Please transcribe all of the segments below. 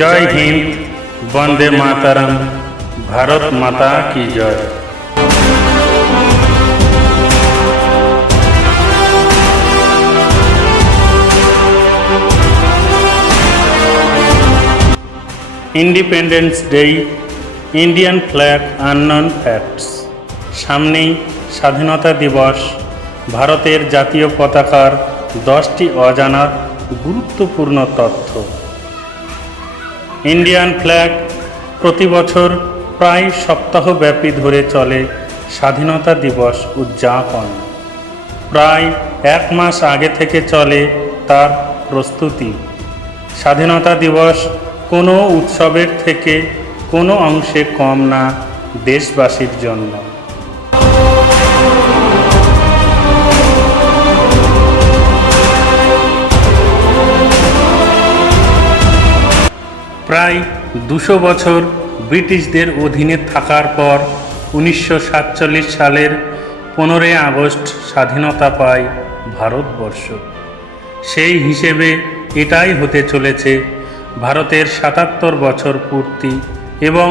জয় হিন্দ, বন্দে মাতরম, ভারত মাতা কি জয়। Independence day, Indian flag, unknown facts. সামনেই স্বাধীনতা দিবস। ভারতের জাতীয় পতাকার 10টি অজানা গুরুত্বপূর্ণ তথ্য। ইন্ডিয়ান ফ্ল্যাগ প্রতি বছর প্রায় সপ্তাহব্যাপী ধরে চলে স্বাধীনতা দিবস উদযাপন। প্রায় 1 মাস আগে থেকে চলে তার প্রস্তুতি। স্বাধীনতা দিবস কোনো উৎসবের থেকে কোনো অংশে কম না দেশবাসীর জন্য। প্রায় 200 বছর ব্রিটিশদের অধীনে থাকার পর 1947 সালের 15 আগস্ট স্বাধীনতা পায় ভারতবর্ষ। সেই হিসেবে এটাই হতে চলেছে ভারতের 77 বছর পূর্তি এবং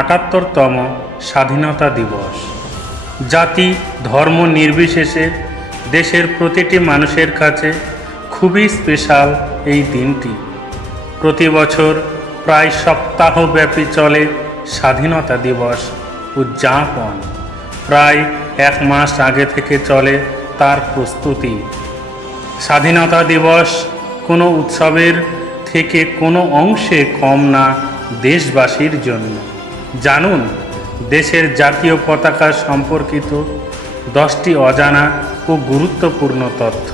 78তম স্বাধীনতা দিবস। জাতি ধর্ম নির্বিশেষে দেশের প্রতিটি মানুষের কাছে খুবই স্পেশাল এই দিনটি। প্রতি বছর প্রায় সপ্তাহব্যাপী চলে স্বাধীনতা দিবস উদযাপন। প্রায় 1 মাস আগে থেকে চলে তার প্রস্তুতি। স্বাধীনতা দিবস কোনো উৎসবের থেকে কোনো অংশে কম না দেশবাসীর জন্য। জানুন দেশের জাতীয় পতাকা সম্পর্কিত 10টি অজানা ও গুরুত্বপূর্ণ তথ্য।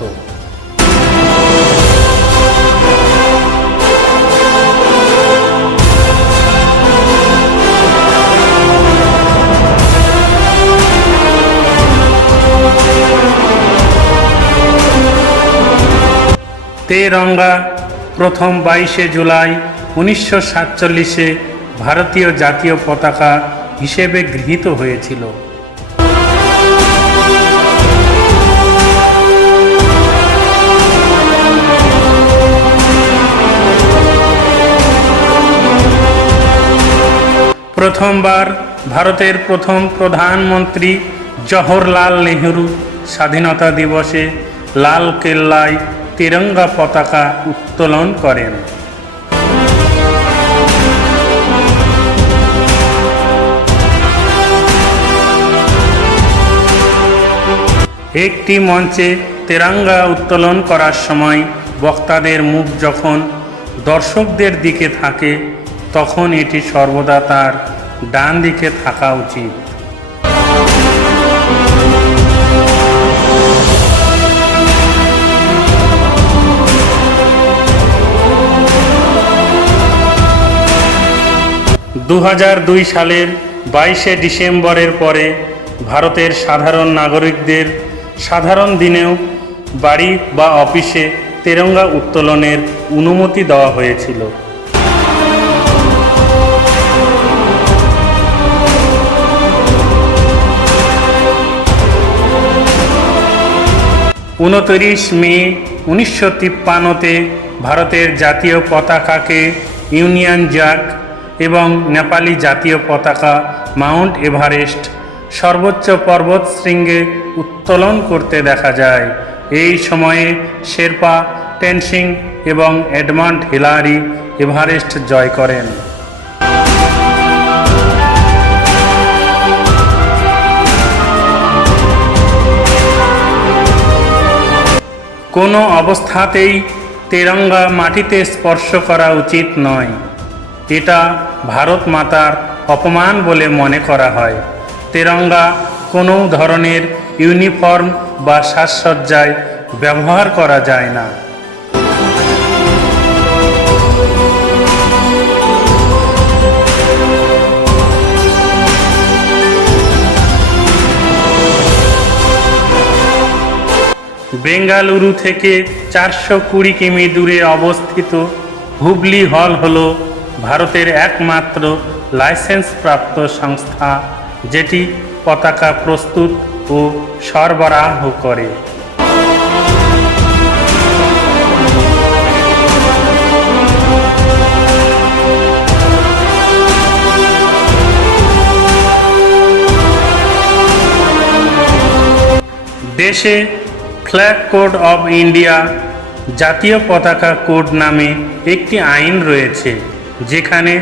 তেরঙ্গা প্রথম 22শে জুলাই 1947-এ ভারতীয় জাতীয় পতাকা হিসেবে গৃহীত হয়েছিল। প্রথমবার ভারতের প্রথম প্রধানমন্ত্রী জওহরলাল নেহরু স্বাধীনতা দিবসে লাল কেল্লায় তিরঙ্গা পতাকা উত্তোলন করেন। একটি মঞ্চে তিরঙ্গা উত্তোলন করার সময় বক্তাদের মুখ যখন দর্শকদের দিকে থাকে তখন এটি সর্বদা তার ডান দিকে থাকা উচিত। (2002 সালের 22শে ডিসেম্বরের পরে ভারতের সাধারণ নাগরিকদের সাধারণ দিনেও বাড়ি বা অফিসে তিরঙ্গা উত্তোলনের অনুমতি দেওয়া হয়েছিল। (29 মে 1953-তে ভারতের জাতীয় পতাকাকে ইউনিয়ন জ্যাক এবং নেপালি জাতীয় পতাকা মাউন্ট এভারেস্ট সর্বোচ্চ পর্বতশৃঙ্গে উত্তোলন করতে দেখা যায়। এই সময়ে শেরপা টেনসিং এবং এডমন্ড হিলারি এভারেস্ট জয় করেন। কোনো অবস্থাতেই তিরঙ্গা মাটিতে স্পর্শ করা উচিত নয়। এটা ভারত মাতার অপমান বলে মনে করা হয়। তিরঙ্গা কোনো ধরনের ইউনিফর্ম বা সাজসজ্জায় ব্যবহার করা যায় না। বেঙ্গালুরু থেকে 420 কিমি দূরে অবস্থিত হুবলি হল হল ভারতের একমাত্র লাইসেন্সপ্রাপ্ত সংস্থা যেটি পতাকা প্রস্তুত ও সরবরাহ করে। দেশে ফ্ল্যাগ কোড অব ইন্ডিয়া জাতীয় পতাকা কোড নামে একটি আইন রয়েছে, যেখানে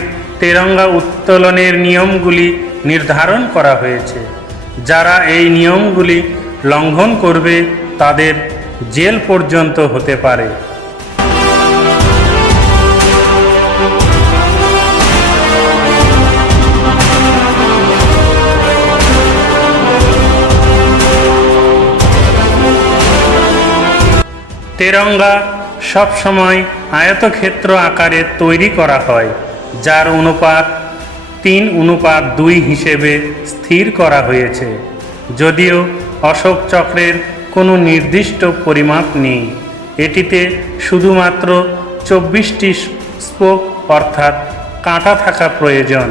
তেরঙ্গা উত্তোলনের নিয়মগুলি নির্ধারণ করা হয়েছে। যারা এই নিয়মগুলি লঙ্ঘন করবে তাদের জেল পর্যন্ত হতে পারে। তেরঙ্গা সবসময় আয়তক্ষেত্র আকারে তৈরি করা হয়, যার অনুপাত 3:2 হিসেবে স্থির করা হয়েছে। যদিও অশোক চক্রের কোনো নির্দিষ্ট পরিমাপ নেই, এটিতে শুধুমাত্র 24টি স্পোক অর্থাৎ কাঁটা থাকা প্রয়োজন।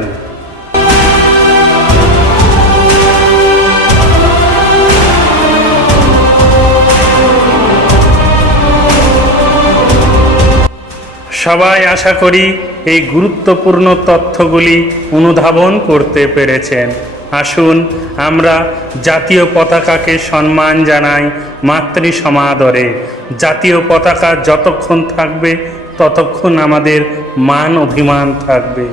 সবাই আশা করি এই গুরুত্বপূর্ণ তথ্যগুলি অনুধাবন করতে পেরেছেন। আসুন আমরা জাতীয় পতাকাকে সম্মান জানাই মাতৃ সমাদরে। জাতীয় পতাকা যতক্ষণ থাকবে ততক্ষণ আমাদের মান অভিমান থাকবে।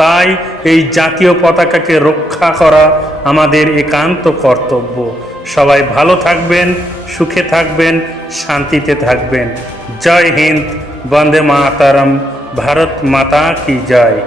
তাই এই জাতীয় পতাকাকে রক্ষা করা আমাদের একান্ত কর্তব্য। সবাই ভালো থাকবেন, সুখে থাকবেন, শান্তিতে থাকবেন। জয় হিন্দ, বন্দে মাতরম, ভারত মাতা কি জয়।